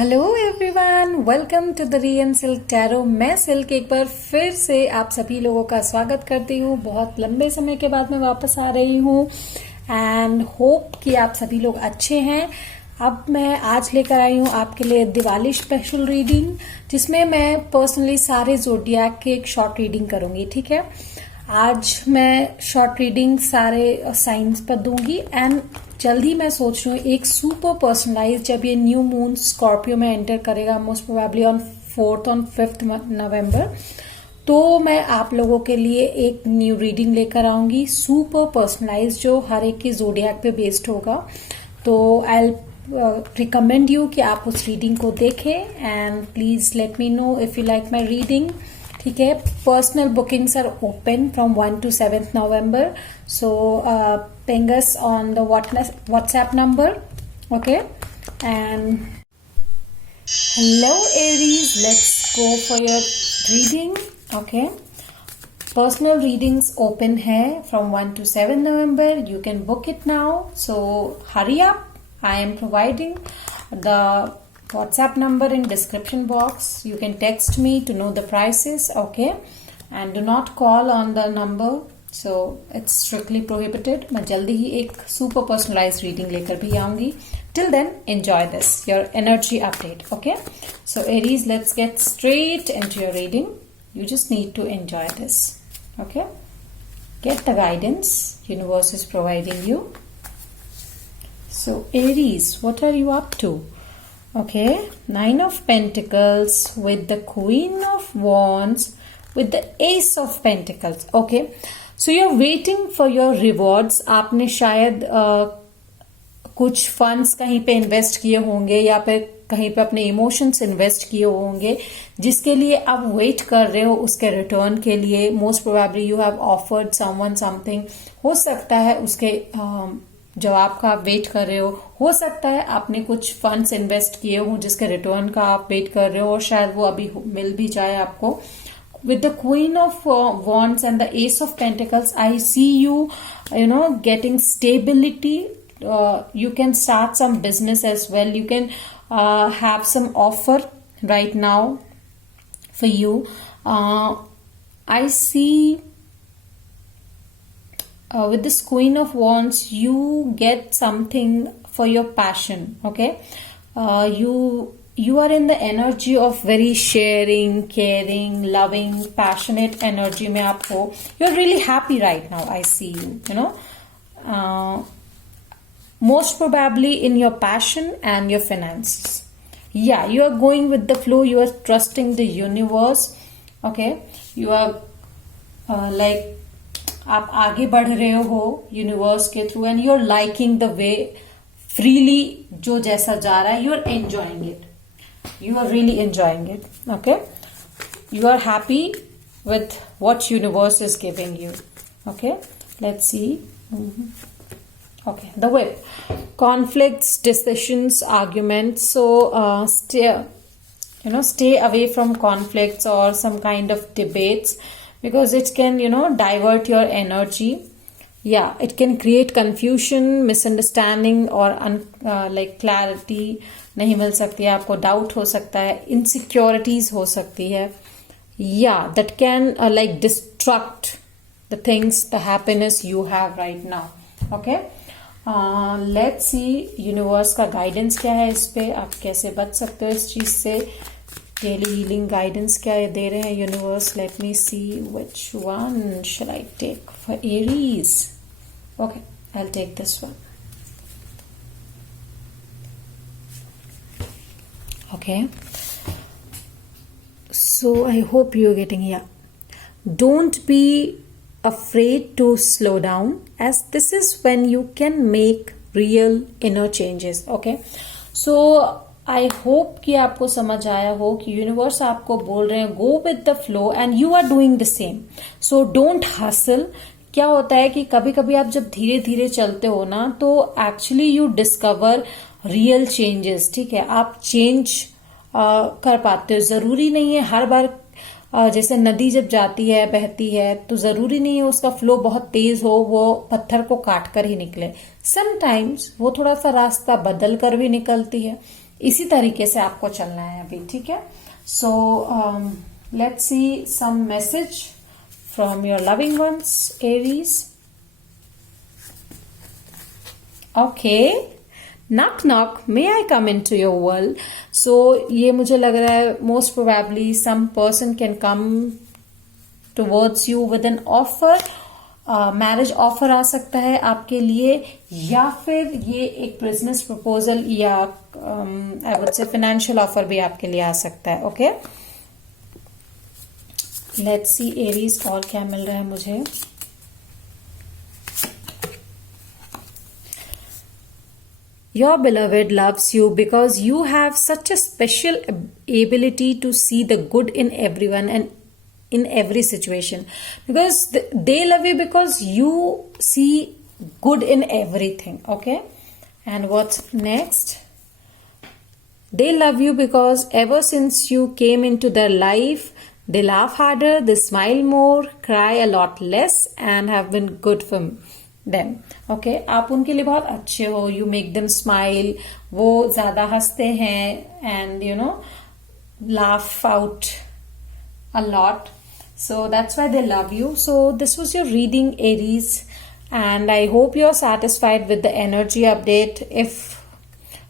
Hello everyone, welcome to the Rian Silk tarot. मैं Silk एक बार फिर से आप सभी लोगों का स्वागत करती हूँ। बहुत लंबे समय के बाद मैं वापस आ रही हूँ एंड होप कि आप सभी लोग अच्छे हैं। अब मैं आज लेकर आई हूँ आपके लिए दिवाली स्पेशल रीडिंग, जिसमें मैं पर्सनली सारे जोडियाक के एक शॉर्ट रीडिंग करूंगी। ठीक है, आज मैं शॉर्ट रीडिंग सारे साइंस पर दूंगी एंड जल्दी मैं सोच रही हूँ एक सुपर पर्सनलाइज, जब ये न्यू मून स्कॉर्पियो में एंटर करेगा मोस्ट प्रोबेबली ऑन 4th और 5th नवंबर, तो मैं आप लोगों के लिए एक न्यू रीडिंग लेकर आऊंगी सुपर पर्सनलाइज, जो हर एक की जोडियाक पे बेस्ड होगा। तो आई रिकमेंड यू कि आप उस रीडिंग को देखें and please let me know if you like my reading. ठीक है, personal bookings are open from 1 to 7th November, so ping us on the WhatsApp number. Okay, and hello Aries, let's go for your reading. Okay, personal readings open है from 1 to 7 November. You can book it now, so hurry up. I am providing the WhatsApp number in description box. You can text me to know the prices. Okay, and do not call on the number, so it's strictly prohibited. मैं जल्दी ही एक super personalized reading लेकर भी आऊंगी. Till then, enjoy this, your energy update. Okay, so Aries, let's get straight into your reading. You just need to enjoy this. Okay, get the guidance universe is providing you. So Aries, what are you up to? Okay, 9 of Pentacles with the Queen of Wands with the Ace of Pentacles. Okay, so you're waiting for your rewards. आपने शायद कुछ funds कहीं पे invest किए होंगे या फिर कहीं पे अपने इमोशंस इन्वेस्ट किए होंगे, जिसके लिए आप वेट कर रहे हो उसके रिटर्न के लिए। Most probably you have offered someone something, हो सकता है उसके जवाब का आप वेट कर रहे हो सकता है आपने कुछ फंड्स इन्वेस्ट किए हो जिसके रिटर्न का आप वेट कर रहे हो और शायद वो अभी मिल भी जाए आपको। With the Queen of Wands and the Ace of Pentacles, I see you getting stability. You can start some business as well. You can have some offer right now for you. I see with this Queen of Wands, you get something for your passion. Okay, you are in the energy of very sharing, caring, loving, passionate energy में आप हो. You're really happy right now. I see you. Most probably in your passion and your finances. Yeah, you are going with the flow. You are trusting the universe. Okay, you are like आप आगे बढ़ रहे हो universe के through and you are liking the way freely, जो जैसा जा रहा है you are enjoying it. You are really enjoying it. Okay, you are happy with what universe is giving you. Okay, let's see. Okay, the whip, conflicts, decisions, arguments. So stay away from conflicts or some kind of debates, because it can divert your energy. Yeah, it can create confusion, misunderstanding or like clarity नहीं मिल सकती है आपको, doubt हो सकता है, insecurities हो सकती है. या that can like distract the things, the happiness you have right now. Okay, let's see universe का गाइडेंस क्या है इस पे, आप कैसे बच सकते हो इस चीज से. डेली हीलिंग गाइडेंस क्या दे रहे हैं universe. Let me see which one shall I take for Aries. Okay, I will take this one. Okay, so I hope you're getting here. Don't be afraid to slow down, as this is when you can make real inner changes. Okay, so I hope कि आपको समझ आया हो कि universe आपको बोल रहे हैं go with the flow and you are doing the same. So don't hustle. क्या होता है कि कभी कभी आप जब धीरे धीरे चलते हो ना, तो actually you discover real changes. ठीक है, आप चेंज कर पाते हो. जरूरी नहीं है हर बार जैसे नदी जब जाती है, बहती है, तो जरूरी नहीं है उसका फ्लो बहुत तेज हो, वो पत्थर को काट कर ही निकले. समटाइम्स वो थोड़ा सा रास्ता बदल कर भी निकलती है. इसी तरीके से आपको चलना है अभी, ठीक है। So let's see some message from your loving ones, Aries. Okay, knock knock, may I come in to your world. So ये मुझे लग रहा है most probably some person can come towards you with an offer. Marriage offer आ सकता है आपके लिए, या फिर ये एक बिजनेस प्रपोजल या I would say financial offer भी आपके लिए आ सकता है। ओके, लेट्स सी एरीज और क्या मिल रहा है मुझे। Your beloved loves you because you have such a special ability to see the good in everyone and in every situation. Because they love you because you see good in everything. Okay, and what's next? They love you because ever since you came into their life, they laugh harder, they smile more, cry a lot less, and have been good for them. Okay, आप उनके लिए बहुत अच्छे हो, you make them smile, वो ज्यादा हंसते हैं and you know laugh out a lot, so that's why they love you. So this was your reading Aries and I hope you are satisfied with the energy update. If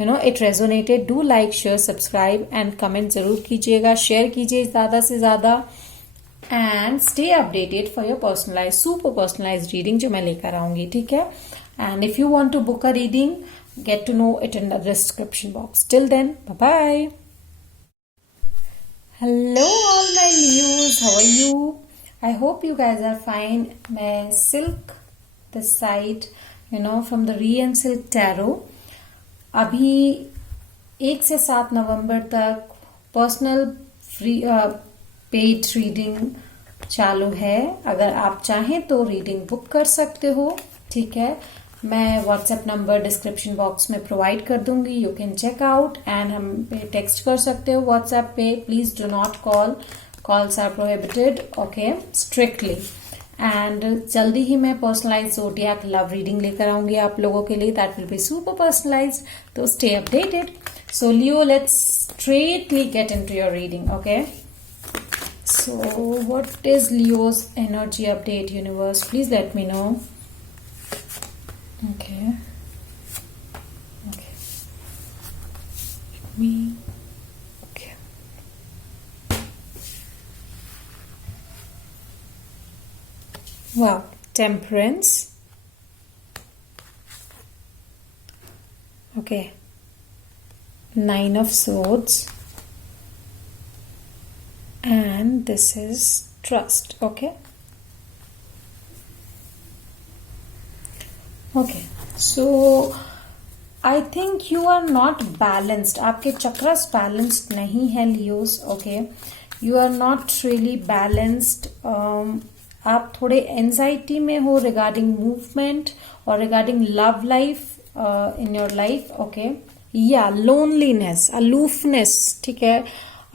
you know it resonated, do like, share, subscribe and comment जरूर कीजिएगा, share कीजिए ज्यादा से ज्यादा and stay updated for your personalise, super personalise reading जो मैं लेकर आऊंगी, ठीक है। And if you want to book a reading, get to know it in the description box. Till then, bye bye. Hello all my Leos, how are you? I hope you guys are fine. मैं Silk this side you know from the re and Silk tarot. अभी 1 से 7 नवंबर तक personal free paid reading चालू है। अगर आप चाहें तो रीडिंग बुक कर सकते हो, ठीक है। मैं व्हाट्सएप नंबर डिस्क्रिप्शन बॉक्स में प्रोवाइड कर दूंगी, you can check out and हम पे टेक्स्ट कर सकते हो व्हाट्सएप पे। Please do not call, calls are prohibited, okay, strictly. And जल्दी ही मैं पर्सनलाइज ज़ोडिएक लव रीडिंग लेकर आऊंगी आप लोगों के लिए, that will be super personalise, तो stay updated. So Leo, let's straightly get into your reading, okay. So, what is Leo's energy update, universe? Please let me know. Okay. Okay. Let me. Okay. Wow. Temperance. Okay. 9 of Swords. And this is trust. Okay, so I think you are not balanced. आपके chakras balanced नहीं है Leos. Okay, you are not really balanced. आप थोड़े anxiety में हो regarding movement और regarding love life in your life. Okay, या loneliness, aloofness, ठीक है।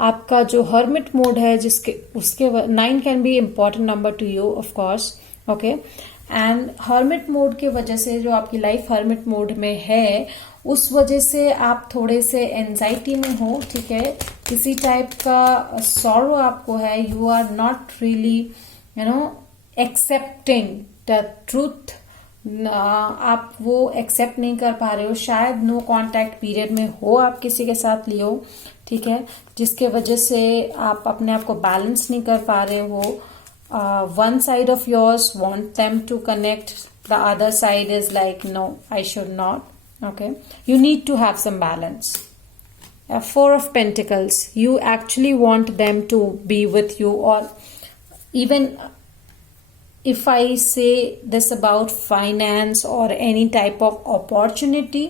आपका जो हर्मिट मोड है, जिसके उसके 9 can be important number two you of course, okay. And hermit mode के वजह से जो आपकी लाइफ हर्मिट मोड में है, उस वजह से आप थोड़े से एंजाइटी में हो, ठीक है। किसी टाइप का सॉरो आपको है, you are not really you know accepting the truth, आप वो एक्सेप्ट नहीं कर पा रहे हो। शायद नो कांटेक्ट पीरियड में हो आप किसी के साथ लियो, ठीक है, जिसके वजह से आप अपने आप को बैलेंस नहीं कर पा रहे हो। One side of yours want them to connect, the other side is like no, I should not, okay. You need to have some balance. 4 of Pentacles, you actually want them to be with you, or even if I say this about finance or any type of opportunity,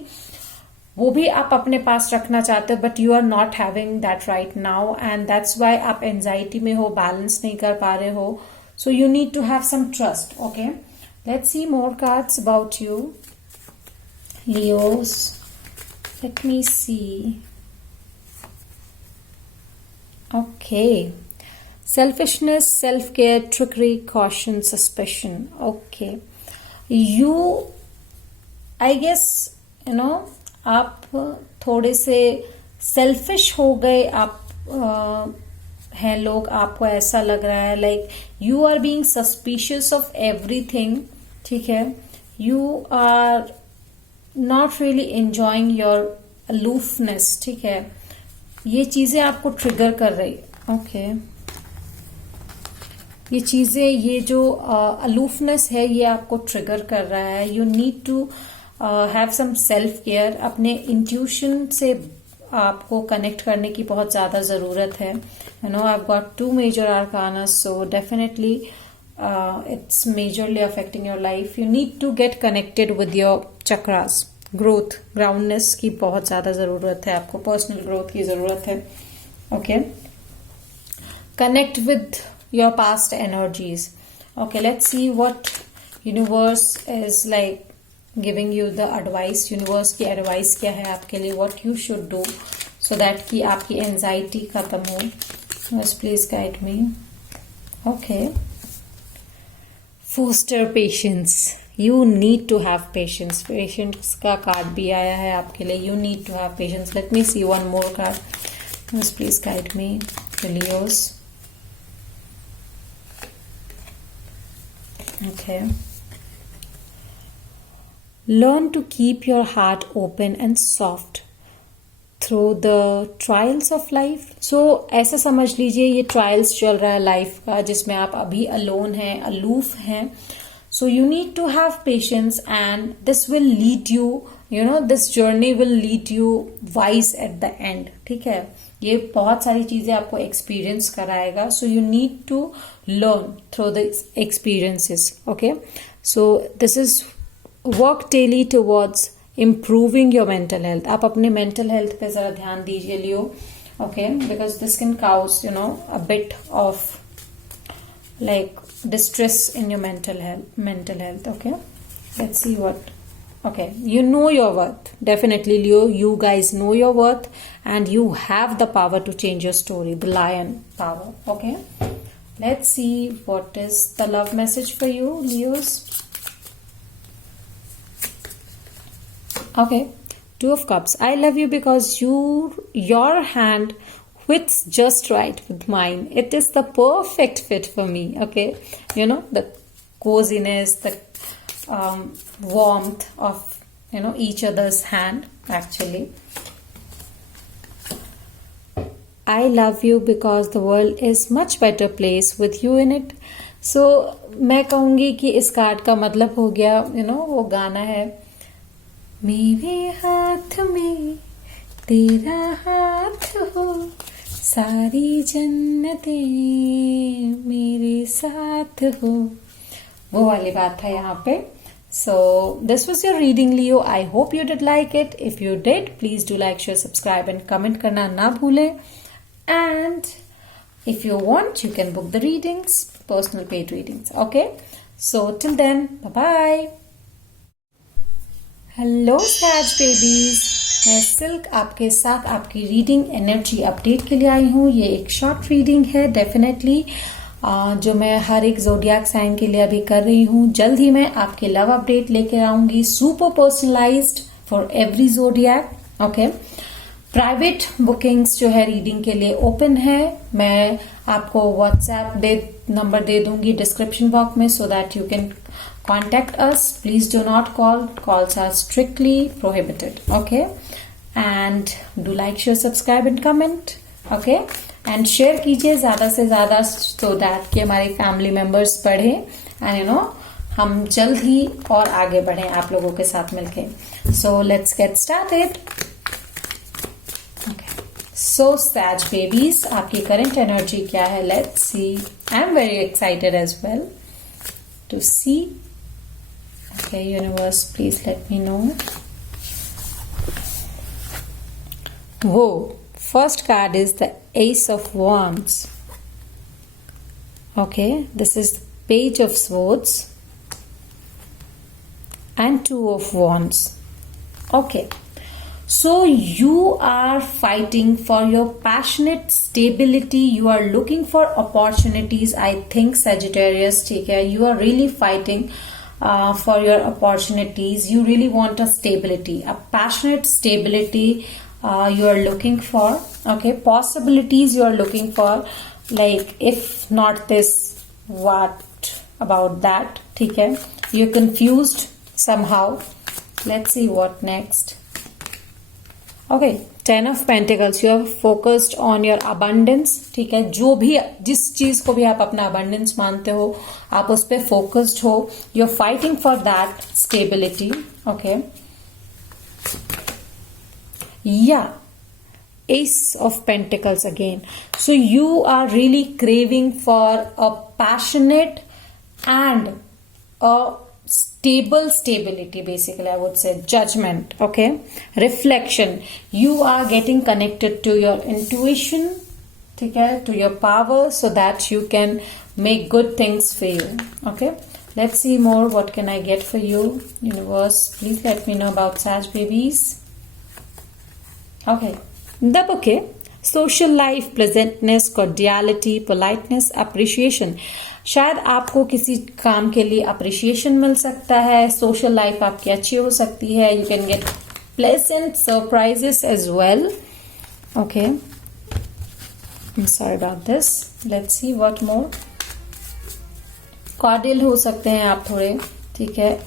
वो भी आप अपने पास रखना चाहते हो, but you are not having that right now, and that's why आप anxiety में हो, बैलेंस नहीं कर पा रहे हो। So you need to have some trust, okay. Let's see more cards about you Leos. Let me see, okay. Selfishness, self-care, trickery, caution, suspicion. Okay. You, I guess, you know, आप थोड़े से selfish हो गए आप हैं लोग, आपको ऐसा लग रहा है like you are being suspicious of everything, ठीक है, you are not really enjoying your aloofness, ठीक है, ये चीजें आपको ट्रिगर कर रही, ओके, ये चीजें, ये जो अलूफनेस है ये आपको ट्रिगर कर रहा है। You need to have some self care, अपने इंट्यूशन से आपको कनेक्ट करने की बहुत ज्यादा जरूरत है। You know, I have got 2 major arcanas, so definitely it's majorly affecting your life. You need to get connected with your chakras. Growth, groundness की बहुत ज्यादा जरूरत है आपको, पर्सनल ग्रोथ की जरूरत है, okay. Connect with your past energies. Okay, let's see what universe is like giving you the advice. Universe की advice क्या है आपके लिए, what you should do so that कि आपकी anxiety खत्म हो. Yes, please guide me. Okay. Foster patience. You need to have patience. Patience का कार्ड भी आया है आपके लिए. You need to have patience. Let me see one more card. Yes, please guide me. The Leos. Okay. Learn to keep your heart open and soft through the trials of life. So ऐसा समझ लीजिए ये trials चल रहा है life का, जिसमें आप अभी alone हैं, aloof हैं. So you need to have patience and this will lead you, you know, this journey will lead you wise at the end. ठीक है, ये बहुत सारी चीजें आपको एक्सपीरियंस कराएगा. So you need to learn through the experiences, okay. So this is work daily towards improving your mental health. आप अपने मेंटल हेल्थ पे जरा ध्यान दीजिए Leo, okay, because this can cause, you know, a bit of like distress in your mental health, okay. Let's see what, okay, you know your worth, definitely Leo, you guys know your worth and you have the power to change your story, the lion power, okay. Let's see what is the love message for you, Leos. Okay, 2 of Cups. I love you because your hand fits just right with mine. It is the perfect fit for me, okay. You know, the coziness, the warmth of, you know, each other's hand, actually. I love you because the world is much better place with you in it. So मैं कहूंगी कि इस card का मतलब हो गया, you know, वो गाना है, मेरे हाथ में तेरा हाथ हो, सारी जन्नतें मेरे साथ हो, वो वाली बात है यहाँ पे. So this was your reading, Leo. I hope you did like it. If you did, please do like, share, subscribe and comment करना ना भूलें. And if you want, you can book the readings, personal paid readings. Okay? So till then, bye-bye. Hello, Sag babies. मैं silk आपके साथ आपकी reading energy update के लिए आई हूँ. ये एक शॉर्ट रीडिंग है डेफिनेटली, जो मैं हर एक जोडियाक साइन के लिए अभी कर रही हूँ. जल्द ही मैं आपके लव अपडेट लेकर आऊंगी, super personalised for every जोडियाक, okay. Private bookings जो है रीडिंग के लिए ओपन है. मैं आपको व्हाट्सएप नंबर दे दूंगी डिस्क्रिप्शन बॉक्स में, so that you can contact us. Please do not call. Calls are strictly prohibited, okay. And do like, share, subscribe and comment, okay. And share कीजिए ज़्यादा से ज़्यादा, so that कि हमारे family members पढ़े and you know हम जल्द ही और आगे बढ़े आप लोगों के साथ मिलके. So let's get started. Okay. So Sag babies, आपकी current energy क्या है? Let's see. I'm very excited as well to see. Okay, universe, please let me know. Whoa, first card is the Ace of Wands. Okay, this is the Page of Swords and 2 of Wands. Okay, so you are fighting for your passionate stability. You are looking for opportunities. I think Sagittarius, take care. You are really fighting for your opportunities. You really want a stability, a passionate stability you are looking for. Okay, possibilities you are looking for, like if not this, what about that? ठीक है, you're confused somehow. Let's see what next. Okay, 10 of Pentacles, you are focused on your abundance. ठीक है, जो भी जिस चीज को भी आप अपना abundance मानते हो, आप उस पे focused हो. You're fighting for that stability. Okay. Yeah, Ace of Pentacles again. So you are really craving for a passionate and a stability, basically I would say. Judgment. Okay, reflection. You are getting connected to your intuition, okay, to your power, so that you can make good things for you. Okay, let's see more. What can I get for you, universe? Please let me know about Sag babies. Okay, the bouquet. Social life, pleasantness, cordiality, politeness, appreciation. शायद आपको किसी काम के लिए appreciation मिल सकता है. Social life आपकी अच्छी हो सकती है. You can get pleasant surprises as well. Okay, I am sorry about this. Let's see what more. Cordial हो सकते हैं आप थोड़े. ठीक है,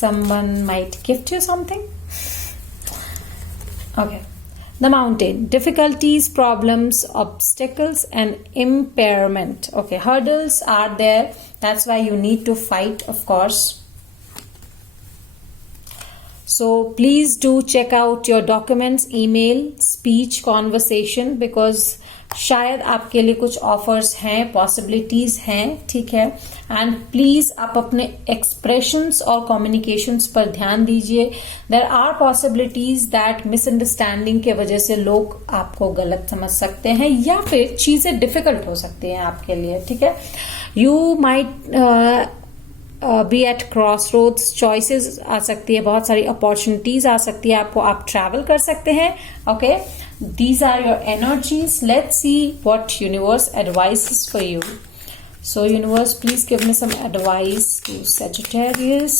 someone might gift you something. Okay. The mountain. Difficulties, problems, obstacles and impairment. Okay. Hurdles are there. That's why you need to fight, of course. So please do check out your documents, email, speech, conversation, because शायद आपके लिए कुछ offers हैं, possibilities हैं. ठीक है, and please आप अपने एक्सप्रेशंस और कम्युनिकेशंस पर ध्यान दीजिए. There are possibilities that misunderstanding के वजह से लोग आपको गलत समझ सकते हैं या फिर चीजें डिफिकल्ट हो सकती हैं आपके लिए. ठीक है, you might be at crossroads. Choices आ सकती है, बहुत सारी अपॉर्चुनिटीज आ सकती है आपको. आप ट्रैवल कर सकते हैं. Okay, these are your energies. Let's see what universe advises for you. So universe, please give me some advice to Sagittarius.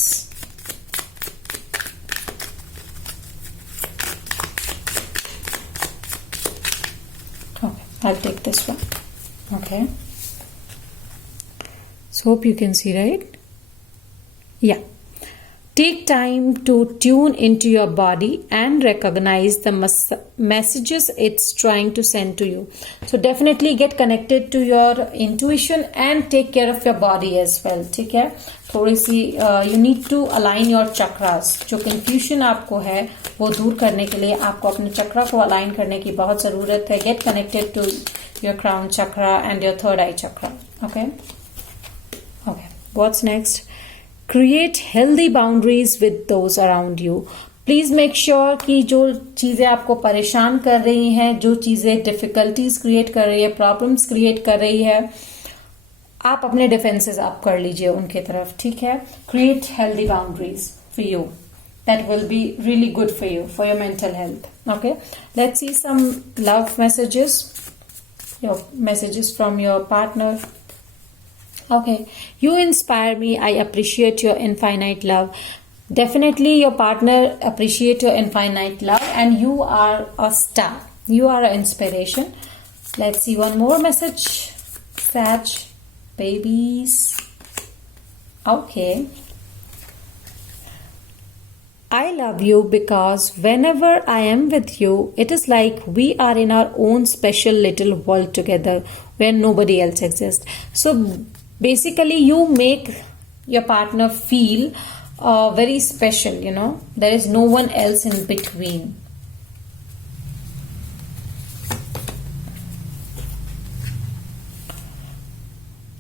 Okay, I'll take this one. Okay, so hope you can see, right? Yeah. Take time to tune into your body and recognize the messages it's trying to send to you. So definitely get connected to your intuition and take care of your body as well. ठीक है, थोड़ी सी you need to align your chakras. जो confusion आपको है वो दूर करने के लिए आपको अपने चक्रा को align करने की बहुत ज़रूरत है. Get connected to your crown chakra and your third eye chakra. Okay. Okay. What's next? Create healthy boundaries with those around you. Please make sure कि जो चीजें आपको परेशान कर रही हैं, जो चीजें डिफिकल्टीज क्रिएट कर रही है, प्रॉब्लम्स क्रिएट कर रही है, आप अपने डिफेंसेस आप कर लीजिए उनके तरफ. ठीक है, create healthy boundaries for you. That will be really good for you, for your mental health. Okay, let's see some love messages. Your messages from your partner. Okay, you inspire me. I appreciate your infinite love. Definitely your partner appreciate your infinite love and you are a star. You are an inspiration. Let's see one more message. Sag babies. Okay. I love you because whenever I am with you, it is like we are in our own special little world together where nobody else exists. So basically you make your partner feel very special, you know. There is no one else in between.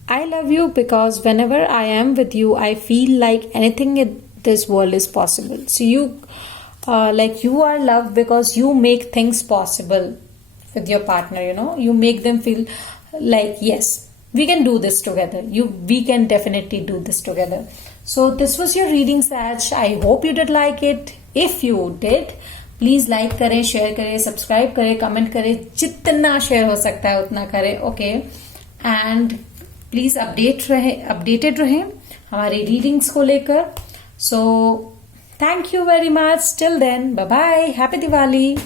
I love you because whenever I am with you, I feel like anything in this world is possible. So you like you are loved because you make things possible with your partner, you know. You make them feel like, yes, we can do this together. We can definitely do this together. So this was your reading, Sag. I hope you did like it. If you did, please like करें, share करें, subscribe करें, comment करें. जितना share हो सकता है उतना करें. Okay, and please updated रहें हमारी readings को लेकर. So thank you very much, till then bye bye, happy Diwali.